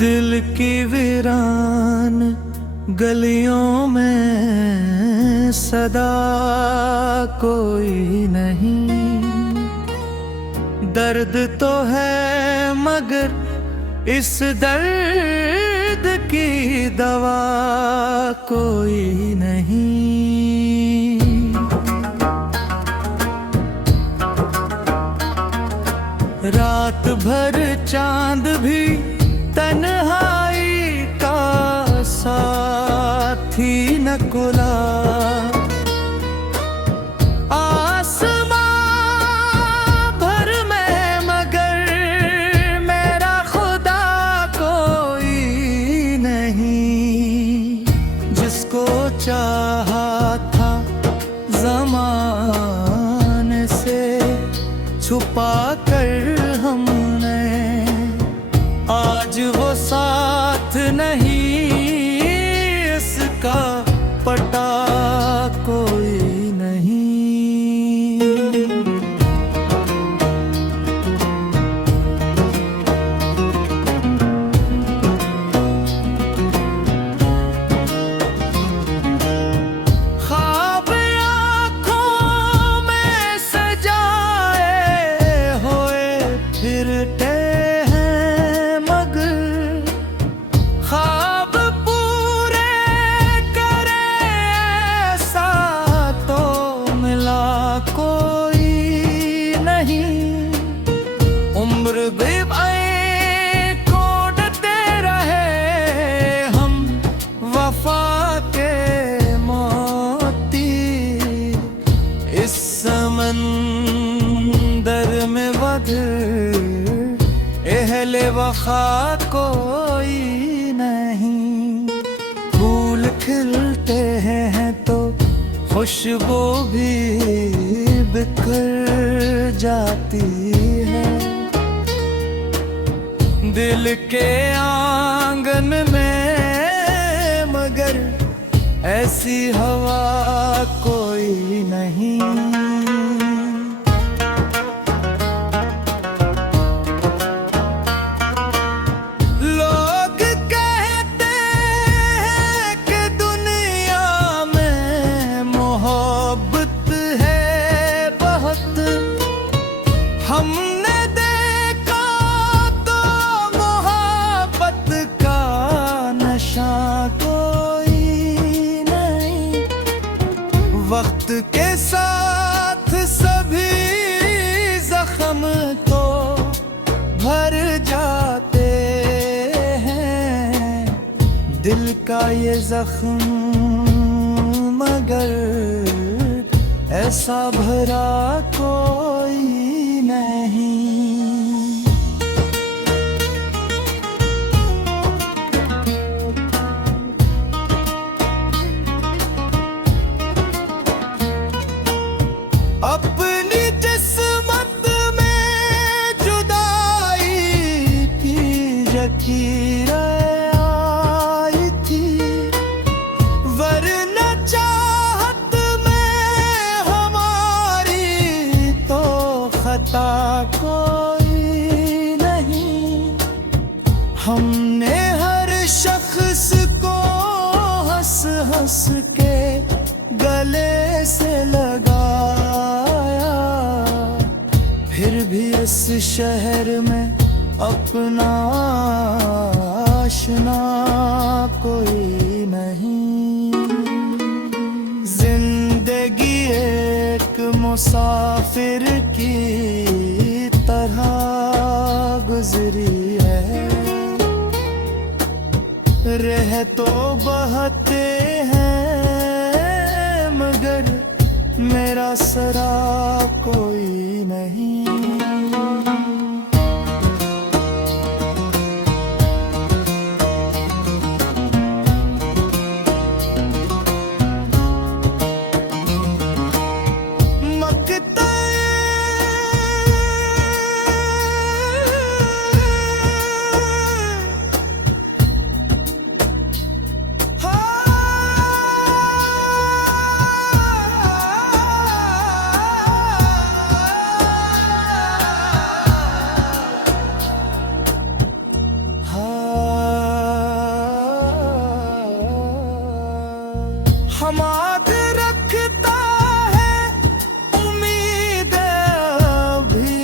दिल की वीरान गलियों में सदा कोई नहीं। दर्द तो है मगर इस दर्द की दवा कोई नहीं। रात भर चांद भी तन्हाई का साथी न कुला। आसमां भर में मगर मेरा खुदा कोई नहीं। जिसको चाहा था ज़माने से छुपा कर हमने, आज वो साथ नहीं, इसका पता कोई नहीं। ख्वाब आँखों में सजाए हुए फिरते एहले वफा कोई नहीं। फूल खिलते हैं तो खुशबू भी बिखर जाती है। दिल के आंगन में मगर ऐसी हवा कोई नहीं। हमने देखा तो मोहब्बत का नशा कोई नहीं। वक्त के साथ सभी जख्म तो भर जाते हैं। दिल का ये जख्म मगर ऐसा भरा कोई नहीं। अपनी किस्मत में जुदाई की लकीर आई थी, वरना चाहत में हमारी तो खता कोई नहीं। हमने हर शख्स को हंस हंस के गले से लगाया, फिर भी इस शहर में अपना आशना कोई नहीं। जिंदगी एक मुसाफिर की तरह गुजरी है। रह तो बहते हैं मगर मेरा सरा कोई नहीं। हमाद रखता है उम्मीद अभी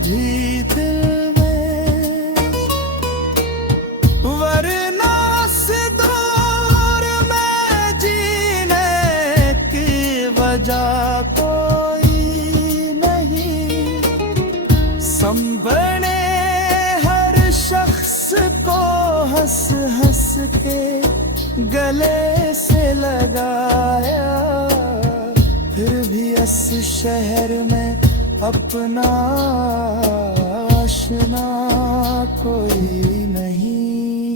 भी दिल में, वरना इस दौर में जीने की वजह कोई नहीं। संभले हर शख्स को हंस हंस के गले से लगाया, फिर भी इस शहर में अपना आशना कोई नहीं।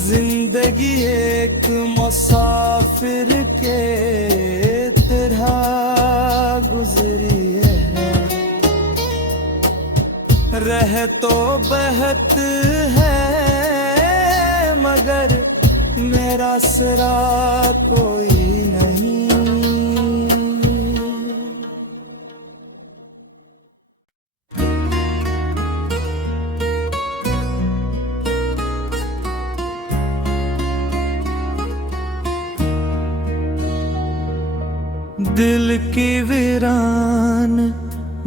जिंदगी एक मुसाफिर के तरह गुजरी है, रह तो बहत है मगर मेरा सरा कोई नहीं। दिल की वीरान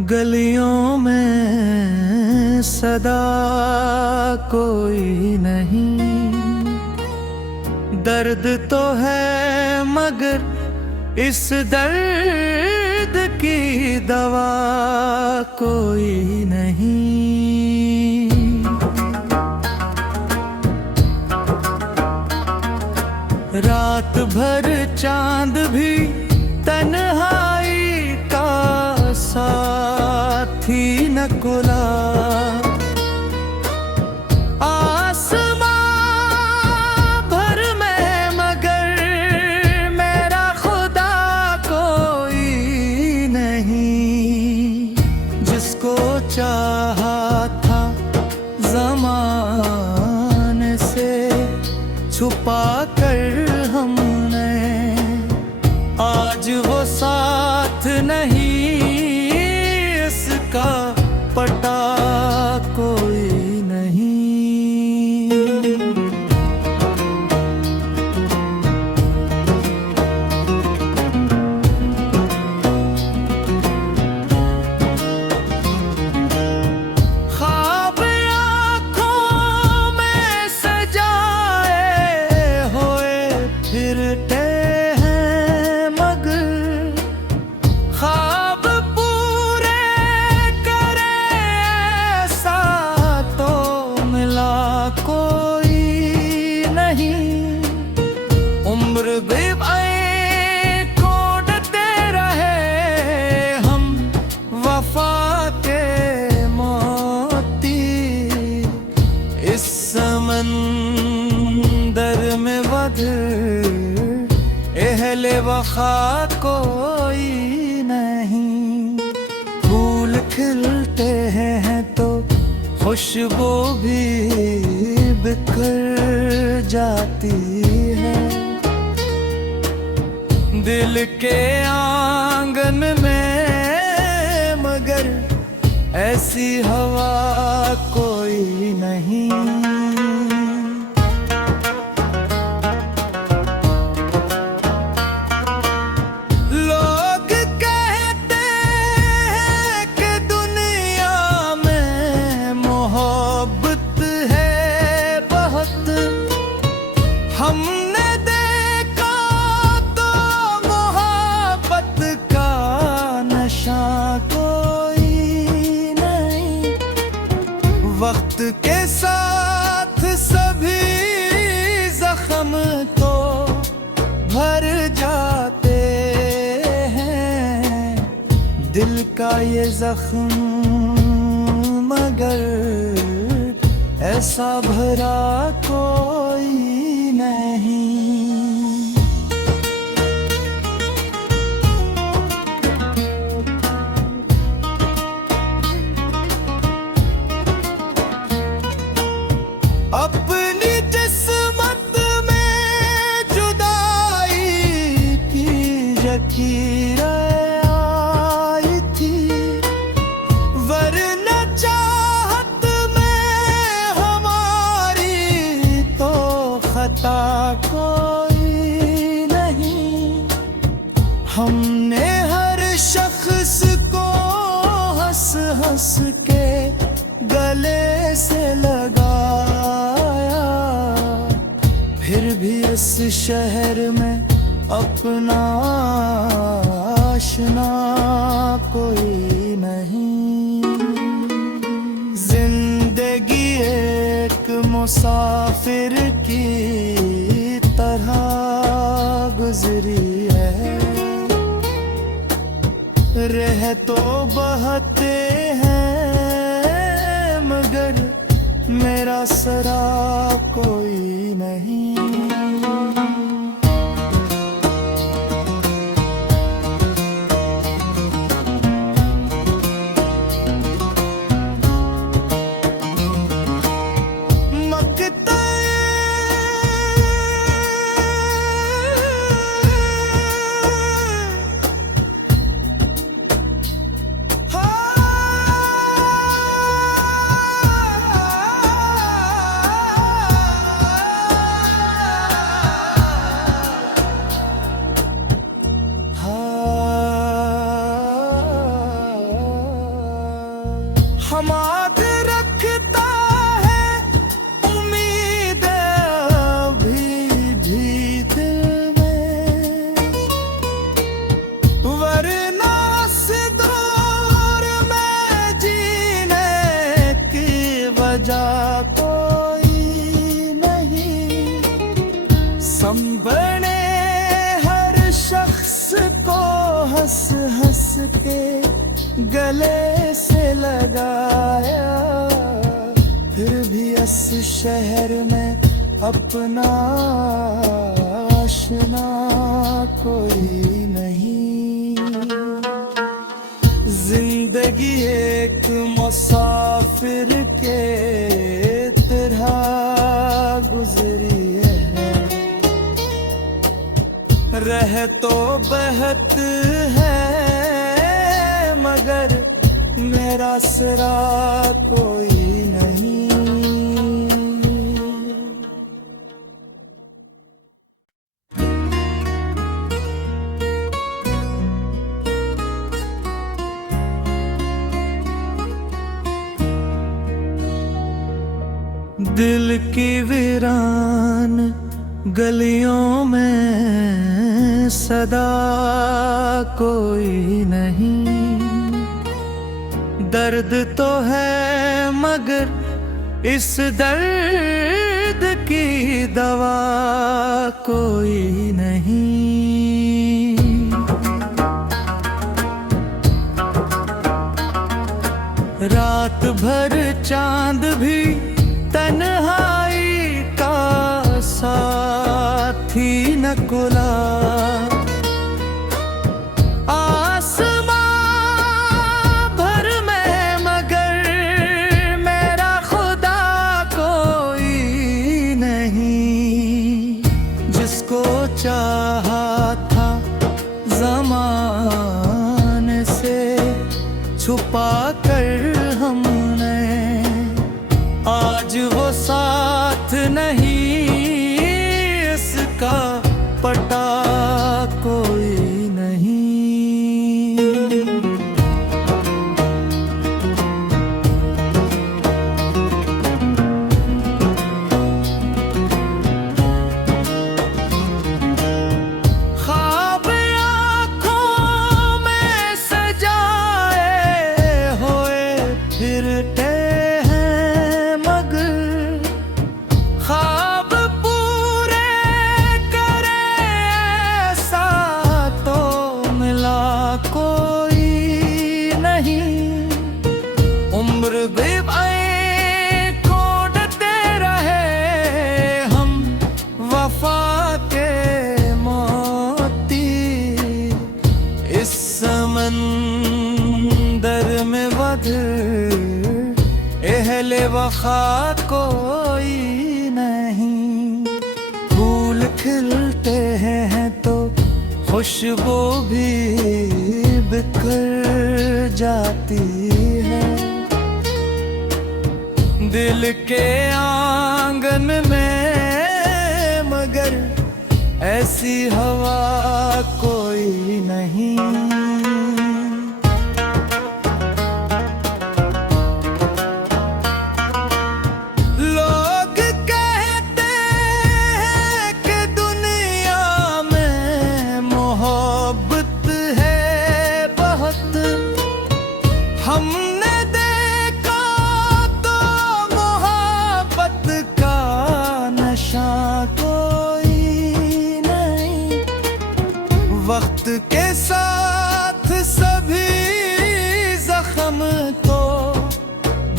गलियों में सदा कोई नहीं। दर्द तो है मगर इस दर्द की दवा कोई नहीं। रात भर चांद भी तन्हाई का साथी न कुला, चाहा था ज़माने से छुपा कर हमने, आज वो साथ नहीं इसका पता कोई नहीं। एहले वफा कोई नहीं। फूल खिलते हैं तो खुशबू भी बिखर जाती है। दिल के आंगन में मगर ऐसी हवा कोई नहीं। हमने देखा तो मोहब्बत का नशा कोई नहीं। वक्त के साथ सभी जख्म तो भर जाते हैं, दिल का ये जख्म मगर ऐसा भरा कोई नहीं। अपनी किस्मत में जुदाई की लकीर आई थी, वरना चाहत में हमारी तो खता कोई हमने हर शख्स को हंस हंस के गले से लगाया, फिर भी इस शहर में अपना आशना कोई नहीं। जिंदगी एक मुसाफिर की तरह गुजरी है, रह तो बहते हैं मगर मेरा सरा कोई नहीं। हमाद रखता है उम्मीद अभी भी दिल में, वरना इस दौर में जीने की वजह कोई नहीं। संभले हर शख्स को हंस हंस के गले से लगाया, फिर भी इस शहर में अपना आशना कोई नहीं। जिंदगी एक मुसाफिर के तरह गुजरी है, रह तो बहत है मगर मेरा सरा कोई नहीं। दिल की वीरान गलियों में सदा कोई नहीं। दर्द तो है मगर इस दर्द की दवा कोई नहीं। रात भर चांद भी तन्हाई का साथी न कुला, चाहा था ज़माने से छुपा कर हमने, आज वो साथ नहीं इसका पता कोई नहीं। समंदर में वध एहले वफा कोई नहीं। फूल खिलते हैं तो खुशबू भी बिखर जाती है। दिल के आंगन में मगर ऐसी हवा कोई नहीं। लोग कहते हैं कि दुनिया में मोहब्बत है बहुत, हमने देखा तो मोहब्बत का नशा कोई नहीं। वक्त के साथ सभी जख्म तो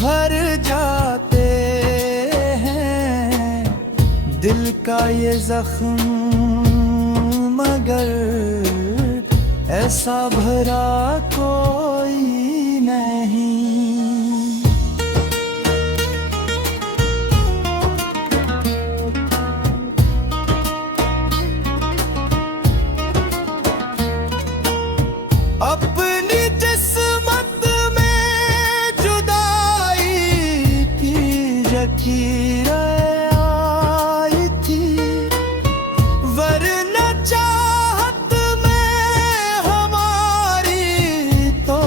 भर जाते हैं, दिल का ये जख्म मगर ऐसा भरा कोई नहीं। अपनी किस्मत में जुदाई की लकीरें आई थी, वरना चाहत में हमारी तो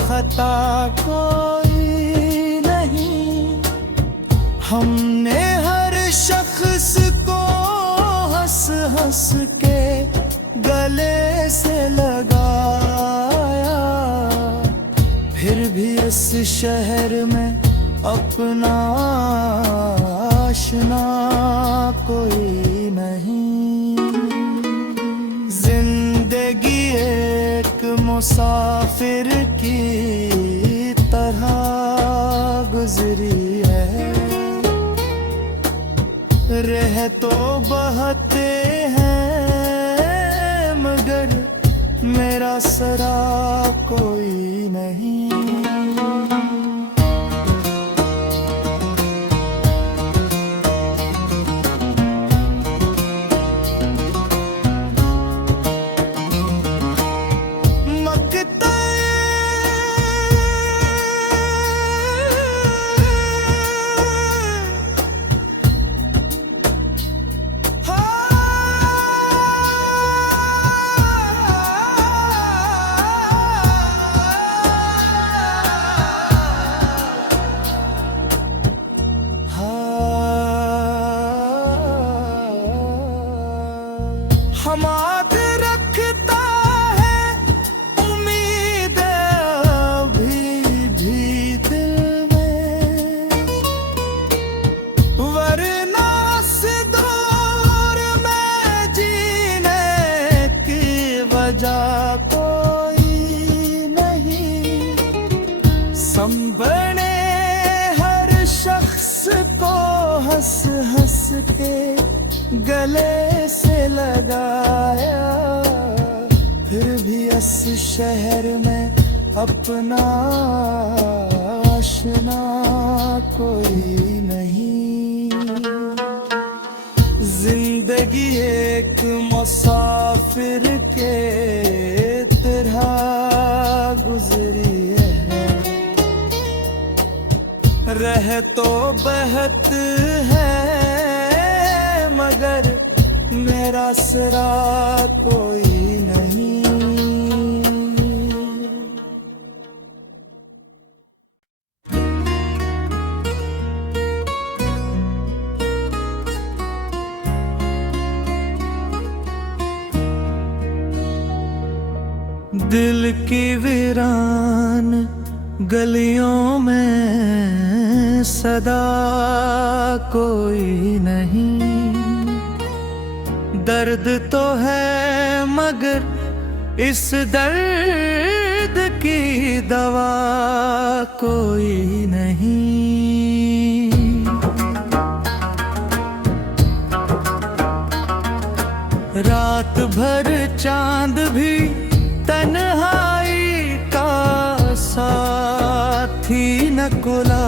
खता कोई नहीं। हमने हर शख्स को हंस हंस के गले से लगाया, फिर भी इस शहर में अपना आशना कोई नहीं। जिंदगी एक मुसाफिर की तरह गुजरी है, रह तो बहते हैं मगर मेरा सरा कोई नहीं। हमाद रखता है उम्मीद अभी भी दिल में, वरना इस दौर में जीने की वजह कोई नहीं। संभले हर शख्स को हंस हंस के गले से लगाया, फिर भी इस शहर में अपना आशना कोई नहीं। जिंदगी एक मुसाफिर के तरह गुजरी है, रह तो बहत है मगर मेरा सरा कोई नहीं। दिल की वीरान गलियों में सदा कोई नहीं। दर्द तो है मगर इस दर्द की दवा कोई नहीं। रात भर चांद भी तन्हाई का साथी न कुला।